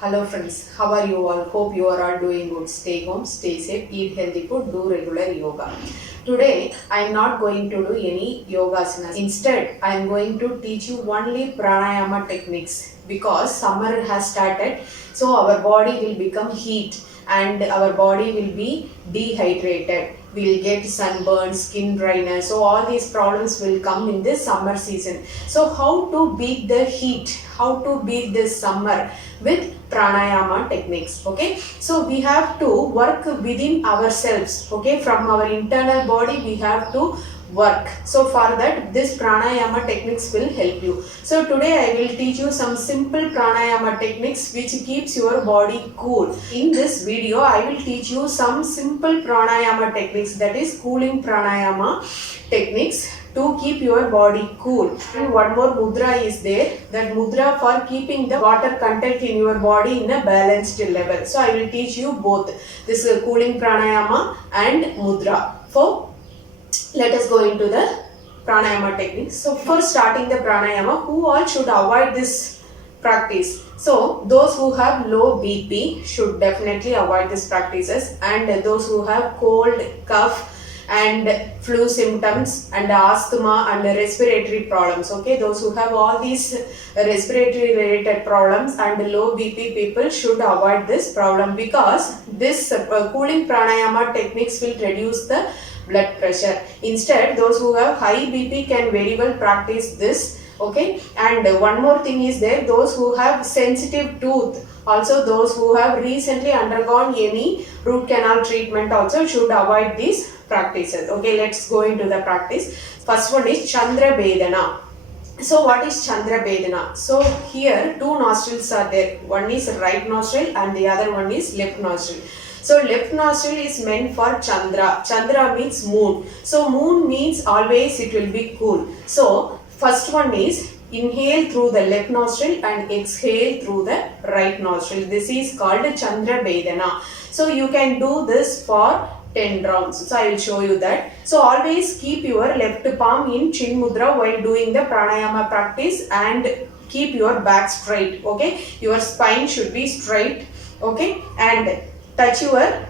Hello friends, how are you all? Hope you are all doing good. Stay home, stay safe, eat healthy food, do regular yoga. Today, I am not going to do any yoga asanas. Instead, I am going to teach you only pranayama techniques because summer has started. So our body will become heat and our body will be dehydrated. We will get sunburn, skin dryness. So all these problems will come in this summer season. So how to beat the heat? How to beat this summer with pranayama techniques? Okay, so we have to work within ourselves. Okay, from our internal body we have to work. So for that this pranayama techniques will help you. So today I will teach you some simple pranayama techniques which keeps your body cool. In this video I will teach you some simple pranayama techniques, that is cooling pranayama techniques to keep your body cool. And one more mudra is there, that mudra for keeping the water content in your body in a balanced level. So I will teach you both this cooling pranayama and mudra. So let us go into the pranayama techniques. So for starting the pranayama, who all should avoid this practice? So those who have low BP should definitely avoid these practices, and those who have cold, cough and flu symptoms and asthma and respiratory problems. Okay, those who have all these respiratory related problems and low BP people should avoid this problem, because this cooling pranayama techniques will reduce the blood pressure. Instead, those who have high BP can very well practice this. Okay, and one more thing is there, those who have sensitive tooth, also those who have recently undergone any root canal treatment also should avoid these practices. Okay, let's go into the practice. First one is Chandra Bedana. So what is Chandra Bedana? So here two nostrils are there. One is right nostril and the other one is left nostril. So left nostril is meant for Chandra. Chandra means moon. So moon means always it will be cool. So first one is inhale through the left nostril and exhale through the right nostril. This is called Chandra Bedana. So you can do this for 10 rounds. So I will show you that. So always keep your left palm in Chin Mudra while doing the pranayama practice and keep your back straight. Okay, your spine should be straight. Okay, and touch your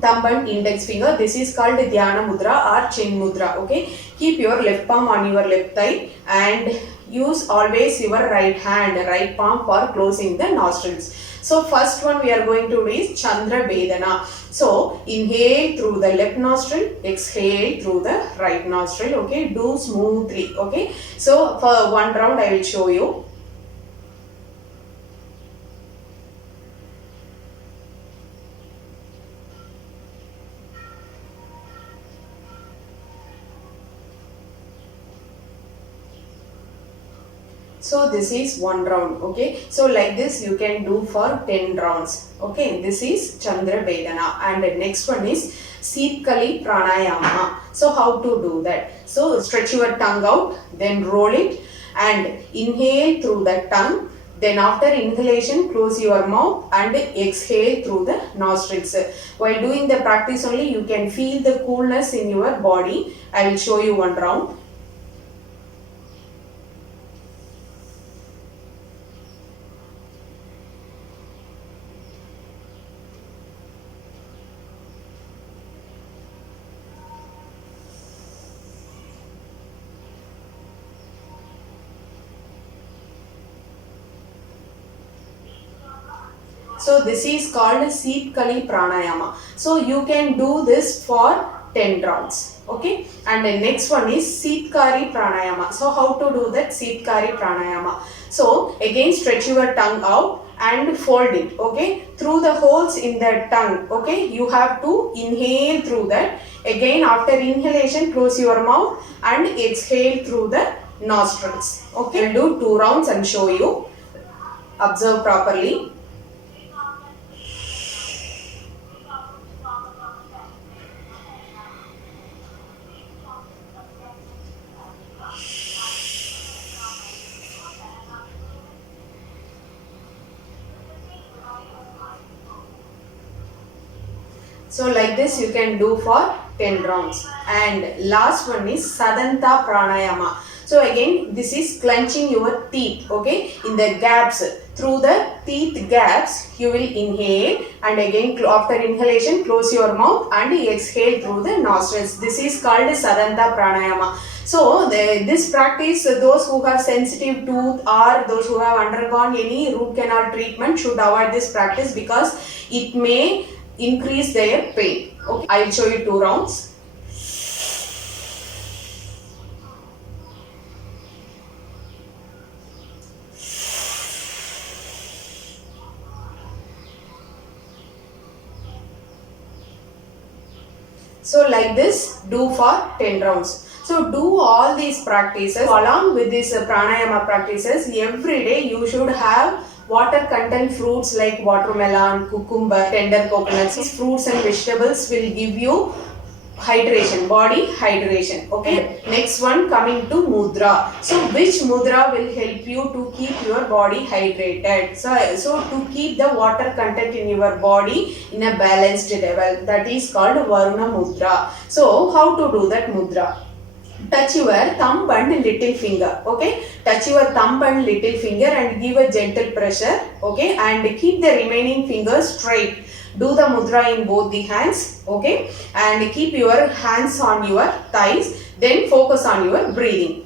thumb and index finger. This is called Dhyana Mudra or Chin Mudra. Okay, keep your left palm on your left thigh and use always your right hand, right palm for closing the nostrils. So first one we are going to do is Chandra Bedana. So inhale through the left nostril, exhale through the right nostril. Okay, do smoothly. Okay, so for one round I will show you. So this is one round. Okay, so like this you can do for 10 rounds. Okay, this is Chandra Bedana, and the next one is Seetkali Pranayama. So how to do that? So stretch your tongue out, then roll it and inhale through the tongue. Then after inhalation, close your mouth and exhale through the nostrils. While doing the practice only, you can feel the coolness in your body. I will show you one round. So this is called Seetkali Pranayama. So you can do this for 10 rounds. Okay, and the next one is Seetkari Pranayama. So how to do that Seetkari Pranayama? So again stretch your tongue out and fold it. Okay, through the holes in the tongue. Okay, you have to inhale through that. Again after inhalation, close your mouth and exhale through the nostrils. Okay, I'll do 2 rounds and show you. Observe properly. So like this you can do for 10 rounds. And last one is Sadanta Pranayama. So again this is clenching your teeth, okay, in the gaps through the teeth gaps, you will inhale, and again after inhalation close your mouth and exhale through the nostrils. This is called Sadanta Pranayama. So this practice, those who have sensitive tooth or those who have undergone any root canal treatment should avoid this practice because it may increase their pain. Okay, I will show you 2 rounds. So like this, do for 10 rounds. So do all these practices along with these pranayama practices. Every day you should have water content fruits like watermelon, cucumber, tender coconuts. These fruits and vegetables will give you hydration, body hydration. Okay, next one, coming to mudra. So which mudra will help you to keep your body hydrated? So to keep the water content in your body in a balanced level, that is called Varuna mudra. So how to do that mudra? Touch your thumb and little finger. Okay, touch your thumb and little finger and give a gentle pressure. Okay, and keep the remaining fingers straight. Do the mudra in both the hands. Okay, and keep your hands on your thighs, then focus on your breathing.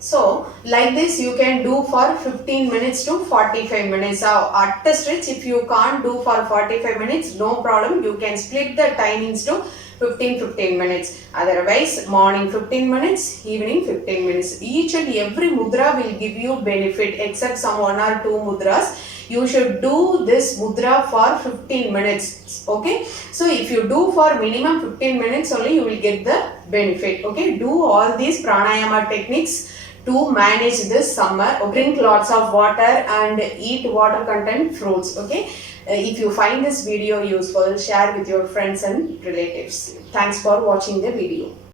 So like this you can do for 15 minutes to 45 minutes. At the stretch, if you can't do for 45 minutes, no problem, you can split the timings to 15 minutes. Otherwise, morning 15 minutes, evening 15 minutes. Each and every mudra will give you benefit except some 1 or 2 mudras. You should do this mudra for 15 minutes. Okay, so if you do for minimum 15 minutes only, you will get the benefit. Okay, do all these pranayama techniques to manage this summer. Drink lots of water and eat water content fruits. Okay, if you find this video useful, share with your friends and relatives. Thanks for watching the video.